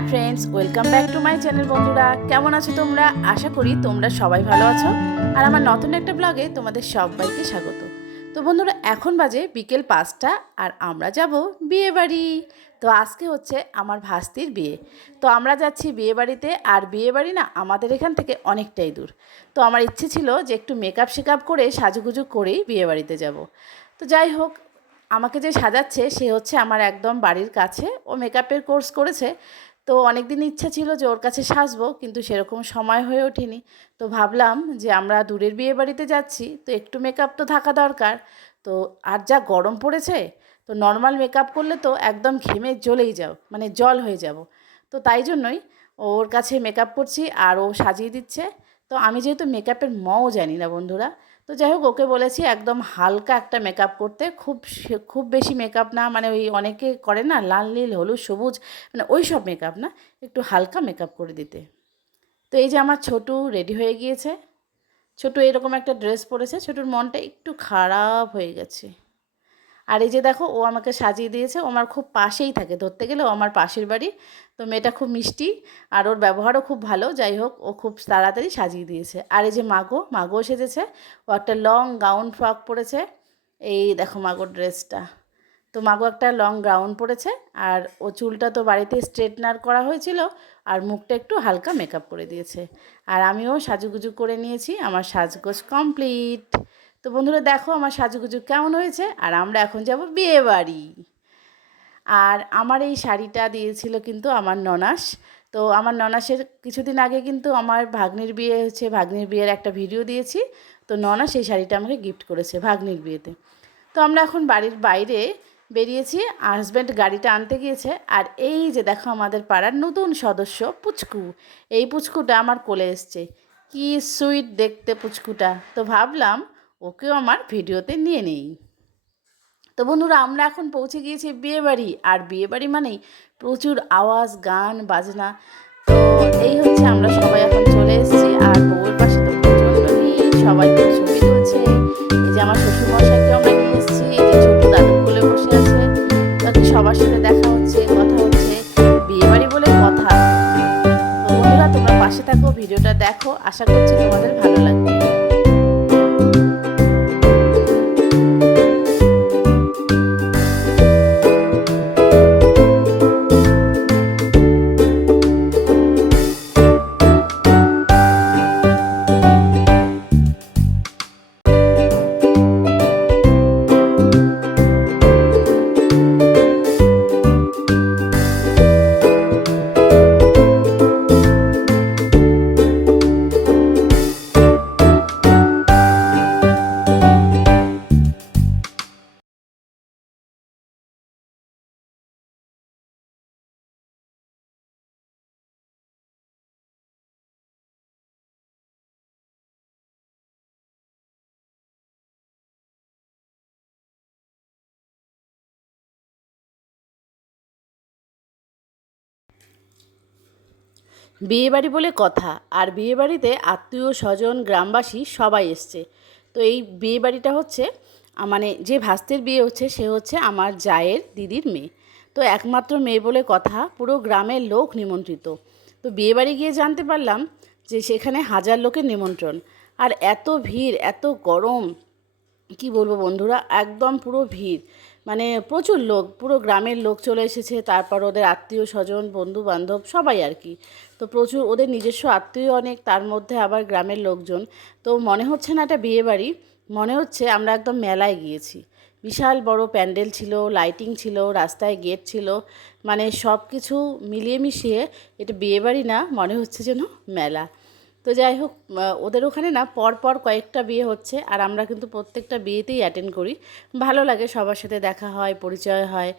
Hi friends, welcome back to my channel. বন্ধুরা কেমন আছো তোমরা? আশা করি তোমরা সবাই ভালো আছো। আর আমার নতুন একটা ব্লগে তোমাদের সবাইকে স্বাগত। তো বন্ধুরা এখন বাজে বিকেল 5টা আর আমরা যাব বিয়ে বাড়ি। তো আজকে হচ্ছে আমার ভাস্তির বিয়ে। তো আমরা যাচ্ছি বিয়ে বাড়িতে। আর বিয়ে বাড়ি না আমাদের এখান থেকে অনেকটাই দূর। তো আমার ইচ্ছে ছিল যে একটু মেকআপ করে সাজুগুজু করেই বিয়ে বাড়িতে যাব। তো যাই হোক, আমাকে যে সাজাচ্ছে সে হচ্ছে আমার একদম বাড়ির কাছে। ও মেকআপের কোর্স করেছে। তো অনেক দিন ইচ্ছা ছিল যে ওর কাছে সাজবো, কিন্তু সেরকম সময় হয়ে ওঠেনি। তো ভাবলাম যে আমরা দূরের বিয়ে বাড়িতে যাচ্ছি, তো একটু মেকআপ তো থাকা দরকার। তো আর যা গরম পড়েছে, তো নর্মাল মেকআপ করলে তো একদম ঘেমে জ্বলেই যাও, মানে জল হয়ে যাব। তো তাই জন্যই ওর কাছে মেকআপ করছি আর ও সাজিয়ে দিচ্ছে। তো আমি যেহেতু মেকআপের মও জানি না বন্ধুরা, তো যাই হোক ওকে বলেছি একদম হালকা একটা মেকআপ করতে, খুব বেশি মেকআপ না, মানে ওই অনেকে করে না লাল নীল হলুদ সবুজ, মানে ওই সব মেকআপ না, একটু হালকা মেকআপ করে দিতে। তো এই যে আমার ছোটু রেডি হয়ে গিয়েছে। ছোটু এরকম একটা ড্রেস পরেছে, ছোটুর মনটা একটু খারাপ হয়ে গেছে। আর এই যে দেখো ও আমাকে সাজিয়ে দিয়েছে। ও আমার খুব পাশেই থাকে, ধরতে গেলে ও আমার পাশের বাড়ি। তো মেয়েটা খুব মিষ্টি আর ওর ব্যবহারও খুব ভালো। যাই হোক ও খুব তাড়াতাড়ি সাজিয়ে দিয়েছে। আর এই যে মাগো সেজেছে। ও একটা লং গাউন ফ্রক পরেছে। এই দেখো মাগোর ড্রেসটা। তো মাগো একটা লং গাউন পরেছে। আর ও চুলটা তো বাড়িতে স্ট্রেটনার করা হয়েছিল, আর মুখটা একটু হালকা মেকআপ করে দিয়েছে। আর আমিও সাজুগুজু করে নিয়েছি, আমার সাজগোজ কমপ্লিট। তো বন্ধুরা দেখো আমার সাজুগুজু কেমন হয়েছে। আর আমরা এখন যাব বিয়ে বাড়ি। আর আমার এই শাড়িটা দিয়েছিল কিন্তু আমার ননাস। তো আমার ননাসের কিছুদিন আগে কিন্তু আমার ভাগ্নির বিয়ে হচ্ছে, ভাগ্নির বিয়ের একটা ভিডিও দিয়েছি। তো ননাস এই শাড়িটা আমাকে গিফট করেছে ভাগ্নির বিয়েতে। তো আমরা এখন বাড়ির বাইরে বেরিয়েছি। হাজব্যান্ড গাড়িটা আনতে গিয়েছে। আর এই যে দেখো আমাদের পাড়ার নতুন সদস্য পুচকু। এই পুচকুটা আমার কোলে এসছে। কি সুইট দেখতে পুচকুটা। তো ভাবলাম ওকেও আমার ভিডিওতে নিয়ে নেই। তো বন্ধুরা আমরা এখন পৌঁছে গিয়েছি বিয়েবাড়ি। আর বিয়েবাড়ি মানেই প্রচুর আওয়াজ, গান বাজনা। তো এই হচ্ছে আমরা সবাই এখন চলে এসেছি। আর বউয়ের পাশে তো প্রচণ্ড ভিড়, সবাই তো ছবি তুলছে। এই যে আমার শ্বশুরমশাইকে আমরা নিয়ে এসেছি, এই যে ছোট দাদুর কোলে বসে আছে। তাতে সবার সাথে দেখা হচ্ছে, কথা হচ্ছে। বিয়েবাড়ি বলে কথা। তো বন্ধুরা তোমরা পাশে থাকো, ভিডিওটা দেখো, আশা করছি তোমাদের ভালো লাগবে। বিয়েবাড়ি বলে কথা। আর বিয়েবাড়িতে আত্মীয় স্বজন গ্রামবাসী সবাই এসছে। তো এই বিয়েবাড়িটা হচ্ছে মানে যে ভাস্তির বিয়ে হচ্ছে সে হচ্ছে আমার জায়ের দিদির মেয়ে। তো একমাত্র মেয়ে বলে কথা, পুরো গ্রামের লোক নিমন্ত্রিত। তো বিয়েবাড়ি গিয়ে জানতে পারলাম যে সেখানে 1000 লোকের নিমন্ত্রণ। আর এত ভিড়, এত গরম, কি বলবো বন্ধুরা, একদম পুরো ভিড়। মানে প্রচুর লোক, পুরো গ্রামের লোক চলে এসেছে। তারপর ওদের আত্মীয় স্বজন বন্ধু বান্ধব সবাই আর কি। তো প্রচুর ওদের নিজস্ব আত্মীয় অনেক, তার মধ্যে আবার গ্রামের লোকজন। তো মনে হচ্ছে না এটা বিয়ে বাড়ি, মনে হচ্ছে আমরা একদম মেলায় গিয়েছি। বিশাল বড় প্যান্ডেল ছিল, লাইটিং ছিল, রাস্তায় গেট ছিল, মানে সব কিছু মিলিয়ে মিশিয়ে এটা বিয়ে বাড়ি না, মনে হচ্ছে যেন মেলা। তো যাই হোক ওদের ওখানে না পরপর কয়েকটা বিয়ে হচ্ছে। আর আমরা কিন্তু প্রত্যেকটা বিয়েতেই অ্যাটেন্ড করি। ভালো লাগে, সবার সাথে দেখা হয়, পরিচয় হয়,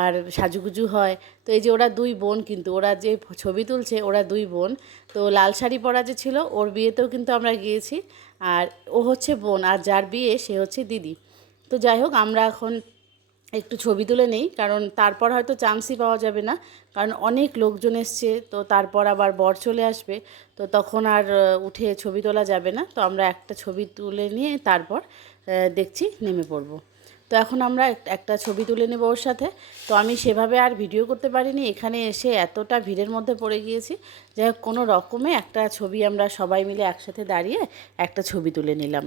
আর সাজুগুজু হয়। তো এই যে ওরা দুই বোন, কিন্তু ওরা যে ছবি তুলছে ওরা দুই বোন। তো লাল শাড়ি পরা যে ছিল ওর বিয়েতেও কিন্তু আমরা গিয়েছি। আর ও হচ্ছে বোন, আর যার বিয়ে সে হচ্ছে দিদি। তো যাই হোক আমরা এখন একটু ছবি তুলে নেই, কারণ তারপর হয়তো চান্সই পাওয়া যাবে না, কারণ অনেক লোকজন এসছে। তো তারপর আবার বর চলে আসবে, তো তখন আর উঠে ছবি তোলা যাবে না। তো আমরা একটা ছবি তুলে নিয়ে তারপর দেখছি নেমে পড়ব। তো এখন আমরা একটা ছবি তুলে নেব ওর সাথে। তো আমি সেভাবে আর ভিডিও করতে পারিনি, এখানে এসে এতটা ভিড়ের মধ্যে পড়ে গিয়েছি, যাই হোক কোনো রকমে একটা ছবি আমরা সবাই মিলে একসাথে দাঁড়িয়ে একটা ছবি তুলে নিলাম।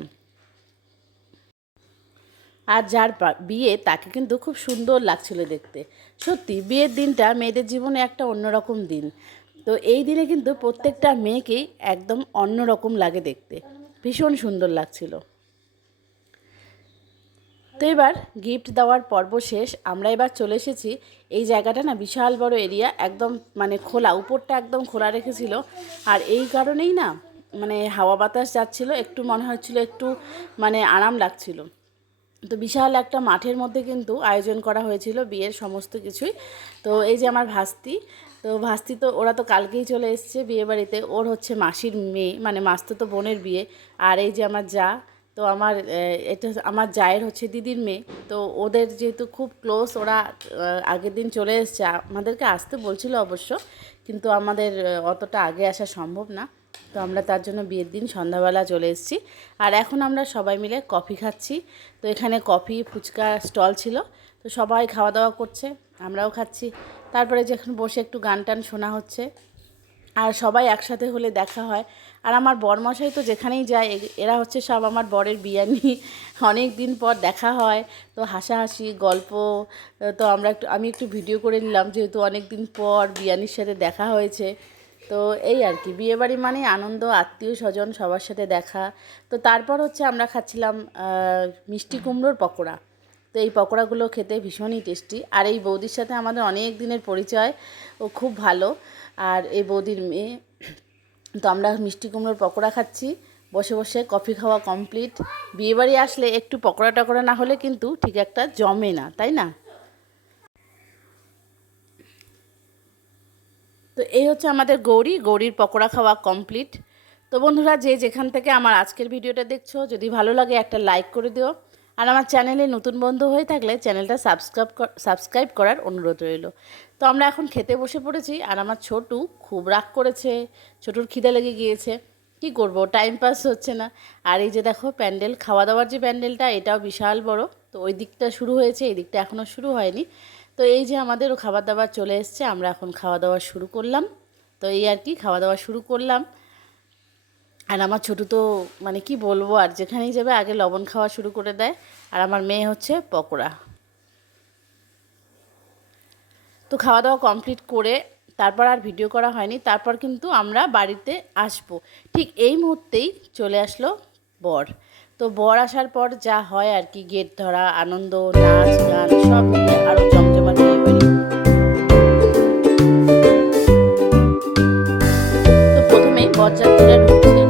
আর যার বিয়ে তাকে কিন্তু খুব সুন্দর লাগছিল দেখতে। সত্যি বিয়ের দিনটা মেয়েদের জীবনে একটা অন্যরকম দিন। তো এই দিনে কিন্তু প্রত্যেকটা মেয়েকেই একদম অন্যরকম লাগে দেখতে, ভীষণ সুন্দর লাগছিল। তো এবার গিফট দেওয়ার পর্ব শেষ, আমরা এবার চলে এসেছি। এই জায়গাটা না বিশাল বড় এরিয়া, একদম মানে খোলা, উপরটা একদম খোলা রেখেছিল। আর এই কারণেই না মানে হাওয়া বাতাস যাচ্ছিল, একটু মনে হচ্ছিল একটু মানে আরাম লাগছিল। তো বিশাল একটা মাঠের মধ্যে কিন্তু আয়োজন করা হয়েছিল বিয়ের সমস্ত কিছুই। তো এই যে আমার ভাস্তি, তো ভাস্তি তো ওরা তো কালকেই চলে এসছে বিয়ে বাড়িতে, ওর হচ্ছে মাসির মেয়ে মানে মাসতুতো বোনের বিয়ে। আর এই যে আমার যা, তো আমার এটা আমার জায়ের হচ্ছে দিদির মেয়ে। তো ওদের যেহেতু খুব ক্লোজ, ওরা আগের দিন চলে এসছে, আমাদেরকে আসতে বলছিল অবশ্য, কিন্তু আমাদের অতটা আগে আসা সম্ভব না। তো আমরা তার জন্য বিয়ের দিন সন্ধ্যাবেলা চলে এসেছি। আর এখন আমরা সবাই মিলে কফি খাচ্ছি। তো এখানে কফি ফুচকা স্টল ছিল, তো সবাই খাওয়া দাওয়া করছে, আমরাও খাচ্ছি। তারপরে যখন বসে একটু গান টান শোনা হচ্ছে, আর সবাই একসাথে হলে দেখা হয়। আর আমার বরমশাই তো যেখানেই যায়, এরা হচ্ছে সব আমার বরের বিয়ানি, অনেক দিন পর দেখা হয়, তো হাসাহাসি গল্প। তো আমি একটু ভিডিও করে নিলাম, যেহেতু অনেক দিন পর বিয়ানির সাথে দেখা হয়েছে। তো এই আর কি, বিয়েবাড়ি মানে আনন্দ, আত্মীয় স্বজন সবার সাথে দেখা। তো তারপর হচ্ছে আমরা খাচ্ছিলাম মিষ্টি কুমড়োর পকোড়া। তো এই পকোড়াগুলো খেতে ভীষণই টেস্টি। আর এই বৌদির সাথে আমাদের অনেক দিনের পরিচয়, ও খুব ভালো। আর এই বৌদির মেয়ে। তো আমরা মিষ্টি কুমড়োর পকোড়া খাচ্ছি বসে বসে, কফি খাওয়া কমপ্লিট। বিয়েবাড়ি আসলে একটু পকোড়া টকোড়া না হলে কিন্তু ঠিক একটা জমে না, তাই না? তো এই হচ্ছে আমাদের গৌরীর পকোড়া খাওয়া কমপ্লিট। তো বন্ধুরা, যে যেখান থেকে আমার আজকের ভিডিওটা দেখছো, যদি ভালো লাগে একটা লাইক করে দিও। আর আমার চ্যানেলে নতুন বন্ধু হয়ে থাকলে চ্যানেলটা সাবস্ক্রাইব করার অনুরোধ রইল। তো আমরা এখন খেতে বসে পড়েছি, আর আমার ছোটু খুব রাগ করেছে, ছোটুর খিদে লেগে গিয়েছে। কি করব, টাইম পাস হচ্ছে না। আর এই যে দেখো প্যান্ডেল, খাওয়া দাওয়ার যে প্যান্ডেলটা, এটাও বিশাল বড়। তো ওই দিকটা শুরু হয়েছে, এই দিকটা এখনও শুরু হয়নি। তো এই যে আমাদেরও খাবার দাবার চলে এসছে, আমরা এখন খাওয়া দাওয়া শুরু করলাম। তো এই আর কি, খাওয়া দাওয়া শুরু করলাম। আর আমার ছোটো তো মানে কি বলবো, আর যেখানেই যাবে আগে লবণ খাওয়া শুরু করে দেয়। আর আমার মেয়ে হচ্ছে পকোড়া। তো খাওয়া দাওয়া কমপ্লিট করে তারপর আর ভিডিও করা হয়নি। তারপর কিন্তু আমরা বাড়িতে আসবো, ঠিক এই মুহূর্তেই চলে আসলো বর। তো বর আসার পর যা হয় আর কি, গেট ধরা, আনন্দ, নাচ গান সব মিলে আরও জমজমাট বিয়ে বাড়ি। তো প্রথমেই বরযাত্রীরা ঢুকছে,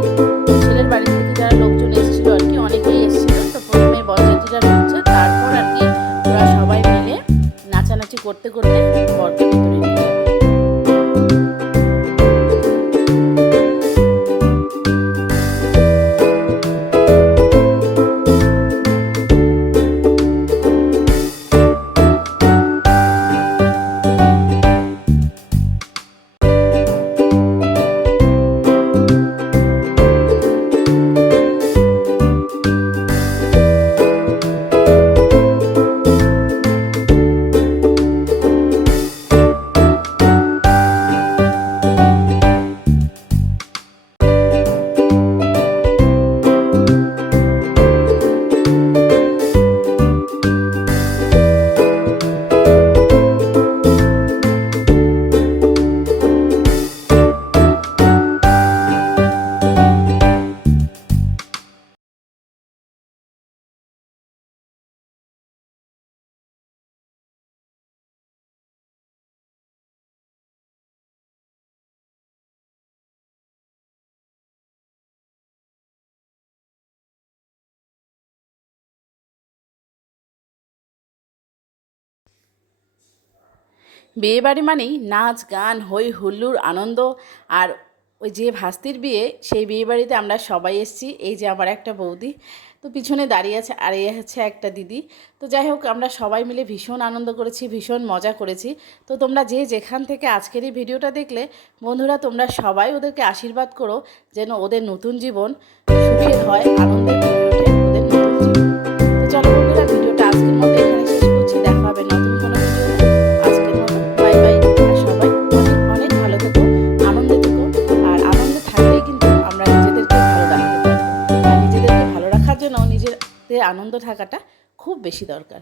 ছেলের বাড়ি থেকে যারা লোকজন এসেছিল আর কি, অনেকেই এসেছিল। তো প্রথমে বরযাত্রীরা ঢুকছে, তারপর আর কি ওরা সবাই মিলে নাচানাচি করতে করতে বরকে ভিতরে নিয়ে যাবে। বিয়েবাড়ি মানেই নাচ গান, হই হুল্লোড়, আনন্দ। আর ওই যে ভাস্তির বিয়ে, সেই বিয়েবাড়িতে আমরা সবাই এসেছি। এই যে আমার একটা বৌদি তো পিছনে দাঁড়িয়ে আছে, আর এই হচ্ছে একটা দিদি। তো যাই হোক, আমরা সবাই মিলে ভীষণ আনন্দ করেছি, ভীষণ মজা করেছি। তো তোমরা যে যেখান থেকে আজকের এই ভিডিওটা দেখলে, বন্ধুরা তোমরা সবাই ওদেরকে আশীর্বাদ করো যেন ওদের নতুন জীবন সুখের হয়, আনন্দের হয়ে ওঠে ওদের নতুন জীবন। তো চলো বন্ধুরা, ভিডিওটা আজকের মতো আনন্দ থাকাটা খুব বেশি দরকার।